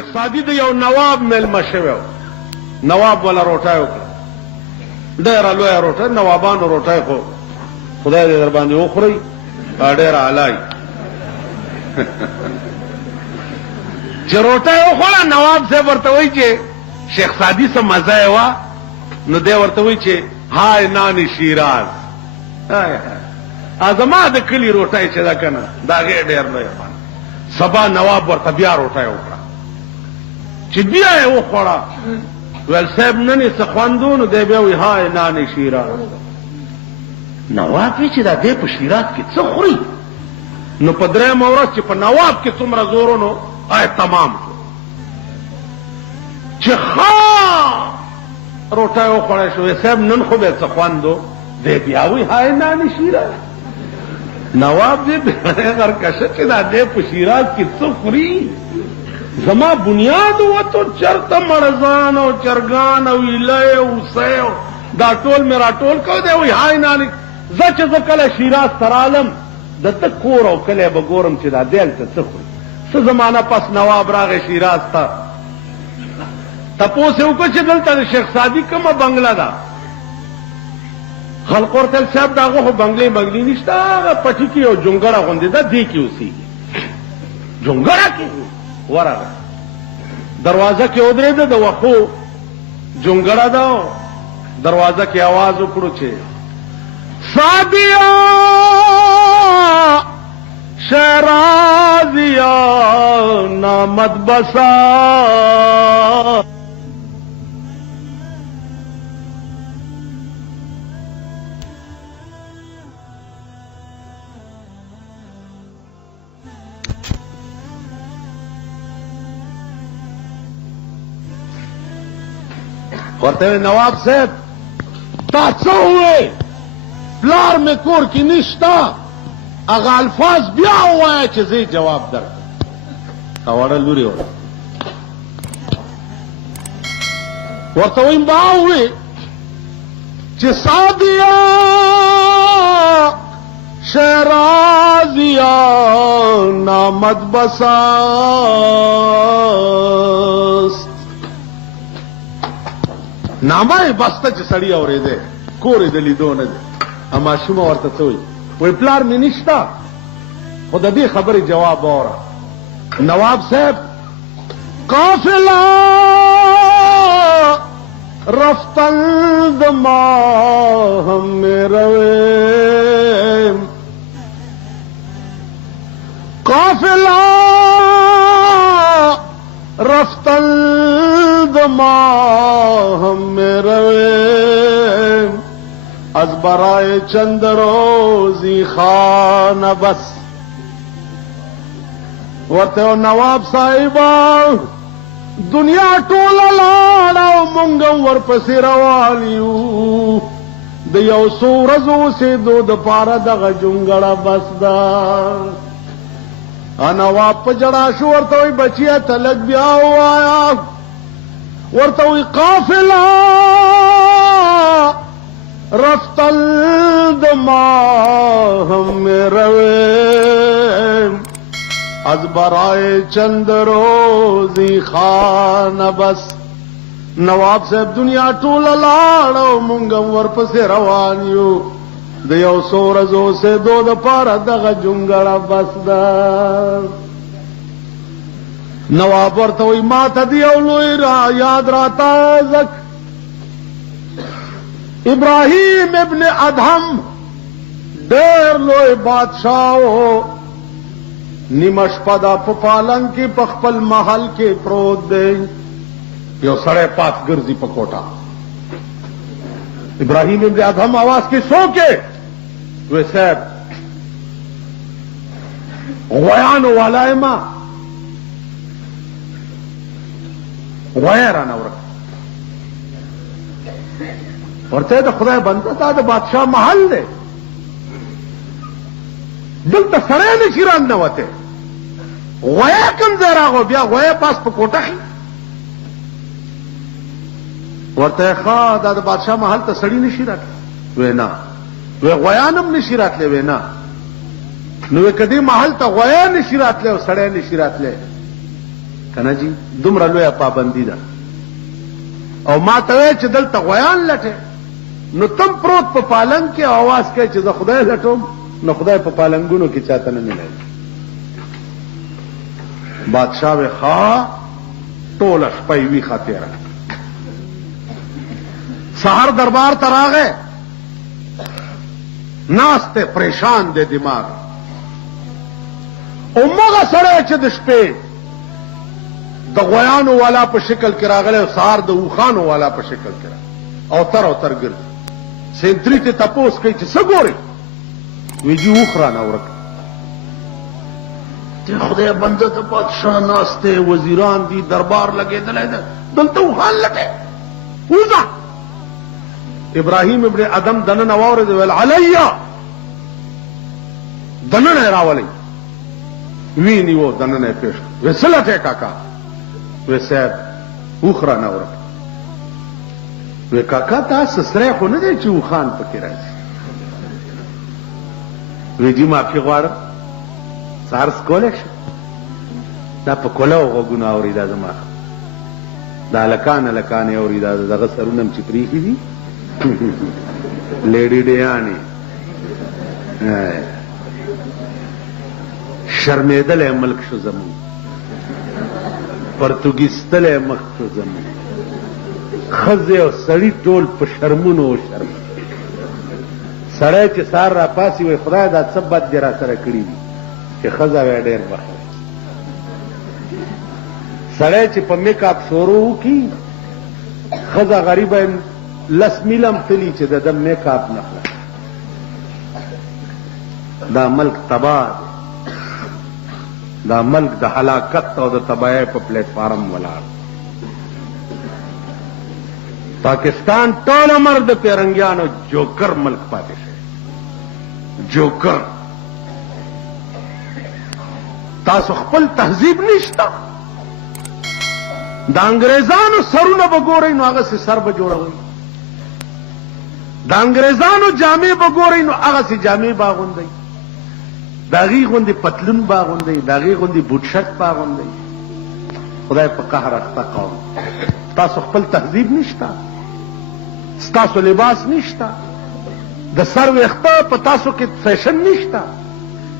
شیخ سادی د یو نواب میلمه شوی نواب ولا روټای وکړه ډېره لویه روټه نوابانو روټای خو خدای دې در باندې وخورئ ډېره اعلی چې روټای وخوړه نواب صاحب ورته وایي چې شیخ سادی څه مزه یې وه نو دی ورته وایي چې های نان شیراز زما د کلي روټۍ چې ده که نه د هغې ډېر لوی خوند سبا نواب ورته بیا روټۍ وکړه چې بیا یې وخوړه ویل صاحب نن یې څه خوند و نو دی بیا وایي های نان شیراز نواب وی چې دا دی په شیراز کې څه خوري نو په درېیمه ورځ چې په نواب کې څومره زور و نو تمام شو چې ښه روټۍ وخوړی شو صاحب نن خو بیا څه خوند و دی بیا وایي های نان شیراز نواب دې غرکشه چې دا دی په شیراز کې څه خوري زما بنیاد وته چرته مړزان او چرګان او ایله او اوسۍ دا ټول مې راټول کو دی وایي های نانې زه چې زه کله شیراز ته رالم د ته کور او کلی به ګورم چې دا دی هلته څه خوري څه زمانه پس نواب راغی شیراز ته تپوس یې وکړه چې دلته د شیخ سادي کومه بنګله ده خلق ورته ویل صاحب د هغه خو بنګلې بنګلې نشته هغه پټي کې یو جونګړه غوندې ده دې کې اوسېږي جونګړه کې ورغه دروازه کې ودرېده د وښو جونګړه ده دروازه کې आवाज وکړو چې سادیا شیرازیا نامت بسا ورته نواب صاحب تا څه ووې پلار مې کور کې نشته هغه الفاظ بیا ووایه چې زه جواب درکړم اوړه لورې وړه ورته ویم با ووې چې سادیا شیرازیا نامت بساست نامه یې بسته چې سړي اورېدی کور یې د لیدو نه دی ماشومه ورته څه وایي وایي پلار مې نشته خو د دې خبرې جواب واوره نواب صاحب قافله رفتن د ماهم مې رویم قافله رفتن د ماهم مې رویم از برای چند روزی خانه بس ورته نواب صاحبا دنیا ټوله لاړه او مونږ ورپسې روان یو د یو څو ورځو اوسېدو دپاره دغه جونګړه بس ده نواب په جړا شو ورته وایي بچیه ته لږ بیا ووایه ورته وایي قافله رفتل د ماهم مې رویم از برای چند روزی خانه بس نواب صاحب دنیا ټوله لاړه او مونږ هم ورپسې روان یو د یو څو ورځو اوسېدو دپاره دغه جونګړه بس ده نواب ورته وایي ما ته د یو لوی یاد راتازه ابراهیم ابن ادهم ډېر لوی بادشاه و نیمه شپه ده په پالنګ کې په خپل محل کې پروت دی یو سړی پاس ګرځي په کوټه ابراهیم ابن ادهم आवाज کې څوک یې وی صاحب غویانو والا ما غوی رانه ورک ورته د خدای بنده تا د بادشاہ محل دی دلته سړی نشي راننوتی غوی کوم ځای راغو بیا غوی پاس په کوټه کې ورته ښه دا د بادشاہ محل ته سړی نشي راتلی وی نه وی غویان هم نشي راتلی وی نه نو که دې محل ته غوی نشي راتلی او سړی نشي راتلی کنه جی دومره لویه پابندي ده او ما ته وایي چې دلته غویان لټې نو تم پروت په پالنګ کې اواز کوي چې زه خدای لټوم نو خدای په پالنګونو کې چاته نه ملي بادشاہ وی ښه ټوله شپه یې ویښه تېره سحر دربار ته راغی ناست دی پریشان دی دماغ همغه سړی چې د شپې د غویانو والا په شکل کې راغلی او سهار د اوښانو والا په شکل کې راغلی او تر ګرځي سینتري ته تپوس کوي چې څه ګورې وی جي اوښ رانه ورک دی خدای بنده د بادشاه ناست دی وزیران دي دربار لګېدلی ده دلته اوښان لټې وځه ابراهیم ابن ادم دننه واورېد ویل علیا دننه یې راولئ وی نیو دننه یې پېښ کړ وی څه لټې کاکا وی صاحب اوښ رانه ورک وی کاکا تا سسری خو نه دی چې اوښان پکې راځي وی جي معافي غواړم سهار سکولی شم دا په کولو غوږونه اوري دا زما دا هلکان یې اوري دا دغه سرونه م چې پرېښي دي لیډي ډیانې شرمېدلی ملک شو زمون پرتګیستلی مخ شو زمون ښځې او سړي ټول په شرمونو و شرم سړی چې سهار را پاسي وایي خدای دا څه بد دې را سره کړي دي چې ښځه وی ډېر بخښه سړی چې په میک اپ شروع وکړي ښځه غریبه لس میلم تلي چې د ده میک اپ نه خلاص دا ملک تباه دی دا ملک د هلاکت او د تباهۍ په پلیټ فارم ولاړ پاکستان ټول عمر د پیرنګیانو جوکر ملک پاتې شي جوکر تاسو خپل تهذیب نشته د انګریزانو سرونه به ګورئ نو هغسې سر به جوړوئ د انګریزانو جامې به ګورئ نو هغسې جامې به اغوندئ د هغې غوندې پتلون به اغوندئ د هغې غوندې بوټ شرټ به اغوندئ خدای په قهر اخته قوم تاسو خپل تهذیب نشته ستاسو لباس نشته د سر ویښته په تاسو کې فیشن نشته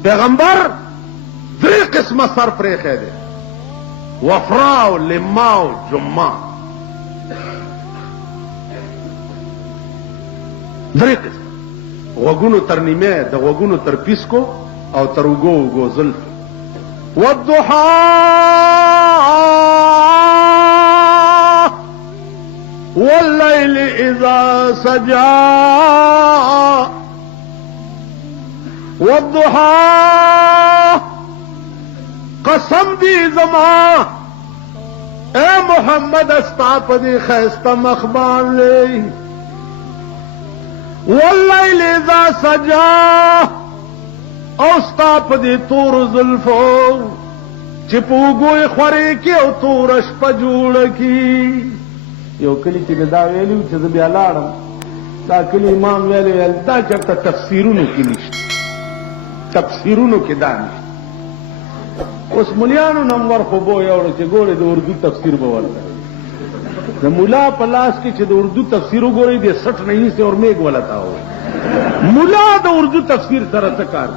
پیغمبر 3 قسمه سر پرېښی دی وفرا او لما او جمعه 3 قسمه غوږونو تر نیمه د غوږونو تر پیسکو او تر اوږو زلف والضحى والليل اذا سجى والضحى قسم دی زما اے محمد استا پدی خیستا مخبان لے واللیل اذا سجا اوستا پدی تور زلفو چپوگوی خوری کی او تورش پا جوڑ کی یو کلی چی دا ویلیو چیز بیا لارم دا کلی امام ویلیو دا چرتا تفسیرونو کی نشت تفسیرونو کی دا نشت اوس ملیانو نمبر خو بو یوړو چې ګورې د اردو تفسیر به ورته د ملا په لاس کې چې د اردو تفسیر وګورئ د 60 نہیں سے اور میګ ولتا ہو ملا د اردو تفسیر سره څه کار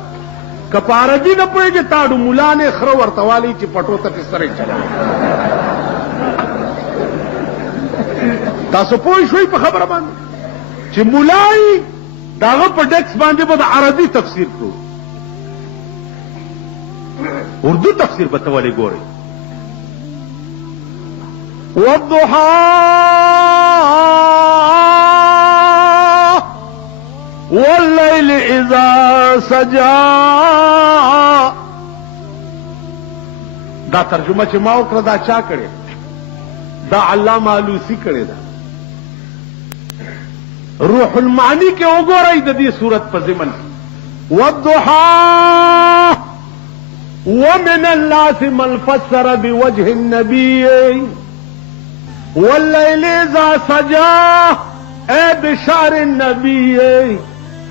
کپارجی نه پوهېږي تاړو ملا نه خره ورته والی چې پټو ته سره چلا تاسو پوه شوي په خبره باندې چې ملای داغه په ډیکس باندې به د عربي تفسیر کو اردو تفسیر بتوالی گوری والضحى والليل اذا سجا دا ترجمه چې ما وکړه دا چا کړې دا علامه علوسی کړې ده روح المعانی کې وګورئ د دې صورت په ضمن والضحى ومن الناس من فسر بوجه النبي والليل اذا سجى اي بشعر النبي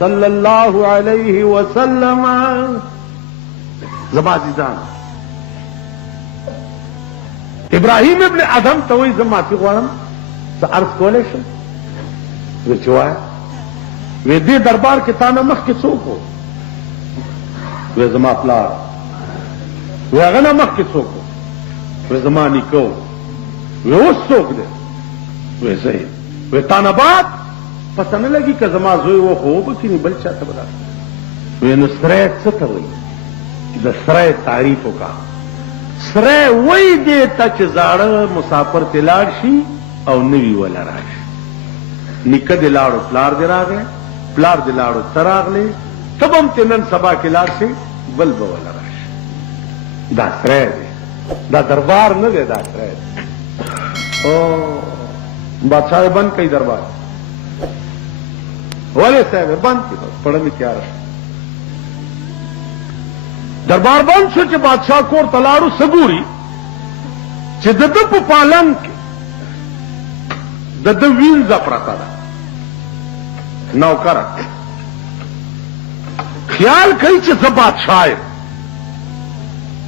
صلى الله عليه وسلم زبادیزان ابراهيم ابن ادم ته وایي زه معافي غواړم څه عرض کولی شم؟ وی چې وایه. وی دې دربار کې تا نه مخکې څوک و؟ وی زما پلار. وی هغه نه مخکې څوک و؟ وی زما نیکه و. وی اوس څوک دی؟ وی زه یم. وی تا نه بعد پته نه لګي که زما زوی و خو وبکیني بل چا ته به دا. وی نو سری څه ته وایي؟ د سری تعریف وکړه. سری وایي دې ته چې زاړه مسافر ته لاړ شي او نوي وله راشي. نیکه دې لاړو پلار دې راغی، پلار دې لاړو ته راغلی، ته به هم ترې نن سبا کې لاړ شي بل به وله راشي. دا سری دی، دا دربار نه دی، دا سری دی. او بادشاہ بند کړي دربار. ولې صاحب بند کړي؟ پړه مې تیار شو. دربار بند شو چې بادشاہ کور ته لاړو. سګوري چې د ده په پالنګ کې د ده وینځه پرته ده، نوکره. خیال کوي چې زه بادشاہ یم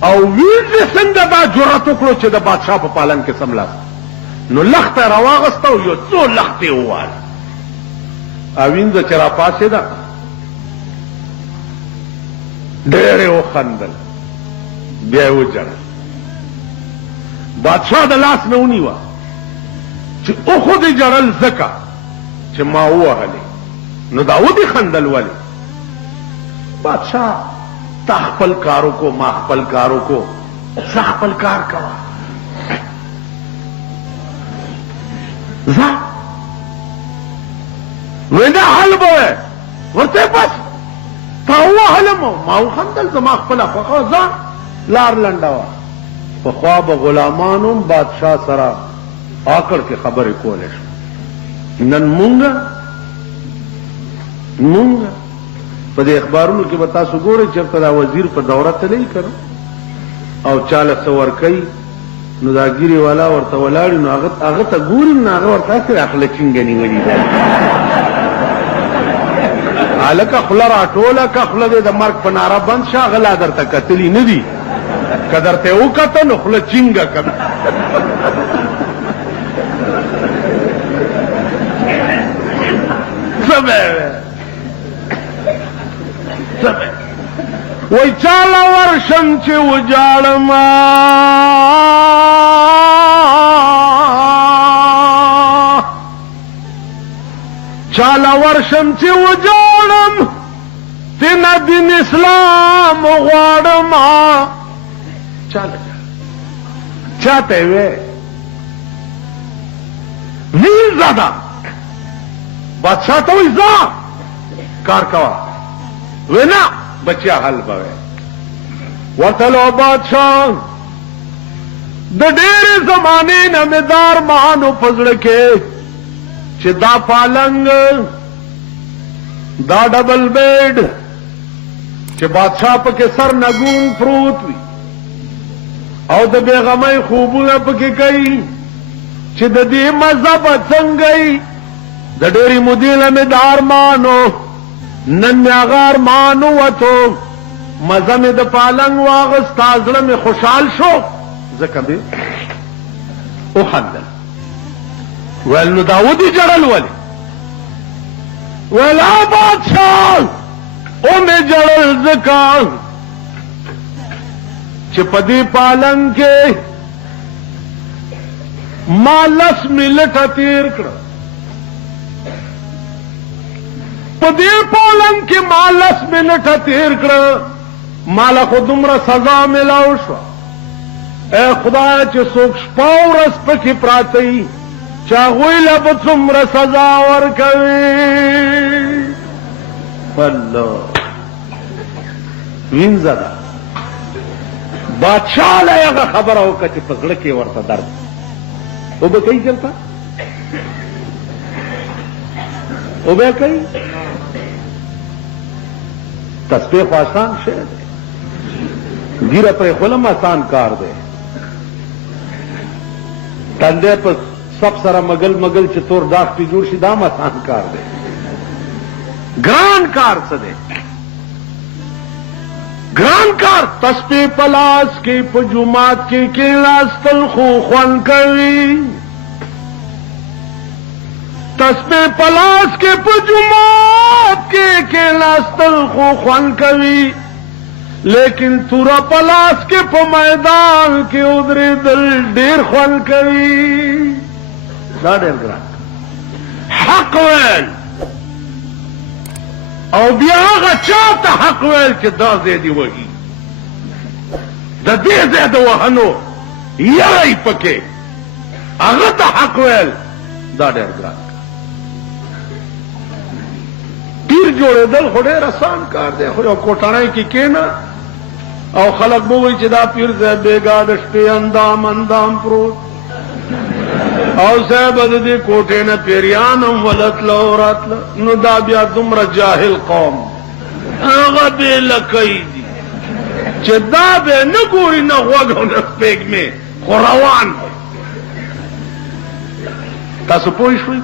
او وینځې څنګه دا جرأت وکړو چې د بادشاہ په پالنګ کې څملاست. نو لخته یې راواغسته او یو څو لختې ووهل. وینځه چې راپاڅېده ډېرې وخندل، بیا یې وجړل. بادشاہ د لاس نه ونیوه چې اوخو دې جړل ځکه چې ما ووهلې. نو دا ودې خندل ولې؟ بادشاہ تا خپل کارو کو، ما خپل کارو کو، زه خپل کار کوه. زه وینا حل به وی ورته بس تا ووهلم ما وخندل، زما خپله خوښه زه لار لنډه وه. پخوا به غلامانو بادشاہ سره آکړ کې خبرې کولی شو. نن مونږه په دې اخبارونو کې به تاسو ګورئ چېرته دا وزیر په دوره تللی که او چاله څه ورکوي نو دا ګیرې والا ورته ولاړي نو هغه ته ګوري نو هغه ورته هسې اخله چینګه نیولي ده. هلکه خوله راټوله که خوله دې د مرګ په ناره بند شه. هغه لا درته کتلي نه دي، که درته یې وکته نو خوله چینګه که وی چاله ورشم چې وجاړم چاله ورشم چې وجاړم تینا دین اسلام غواړم. چاته وی ویر زده بادشاہ ته وی ځه کار کوه. وی نه بچیا حل به وی. ورته لو بادشاہ د ډېرې زمانې نه مې دا ارمان و په زړه کې چې دا پالنګ دا ډبل بیډ چې بادشاہ پکې سر نګون پروت وي او د بېغمۍ خوبونه پکې کوي چې د دې مزه به څنګه وي. د ډېرې مودې نه مې دا ارمان و، نن مې هغه ارمان ووتو. مزه مې د پالنګ واغستا، زړه مې خوشحال شو، ځکه مې وخندل. ویل نو دا ودې جړل ولې؟ ویل بادشاہ ومې جړل ځکه چې په دې پالنګ کې ما 10 منټه تیر کړه. په دې پالنګ کې ما 10 منټه تیر کړه، ماله خو دومره سزا میلاو شوه. اے خدای چې څوک شپه ورځ پکې پراته وي چې هغوی له به څومره سزا ورکوي. الله وینځه ده. بادشاہ له هغه خبره وکړه چې په زړه کې ورته درد او به کوي چېرته او به کوي. تسبیح خو آسان شی دی، ګیره پرېښولم آسان کار دی. تندی په سب سره مګل مګل چې تور داغ پې جوړ شي دا هم آسان کار دی. ګران کار څه دی؟ ګران خوان کار تسبیح پلاس کې په جمعات کې کېناستل خو خوان کوي تسبیح پلاس کې په جمعات کې کېناستل خو خوان کوي لیکن تورا پلاس کې په میدان کې ودرېدل ډېر خوان کوي دا ډېر ګران حق ویل او بیا هغه چاته حق ویل چې دا ځای دی وهي د دې ځای د وهنو یای پکې هغه ته حق ویل دا ډېر ګران پیر جوړېدل خو ډېر آسان کار دی خو یو کوټنۍ کې کېنه او خلق به وایي چې دا پیر صاحب بېګا د شپې اندام پروت او صاحب د دې کوټې نه پیریان هم ولتله او راتله نو دا بیا دومره جاهل قوم هغه بې لکۍ دي چې دا به نه ګوري نه غوږ او نه سپېږمې خو روان دی تاسو پوه شوئ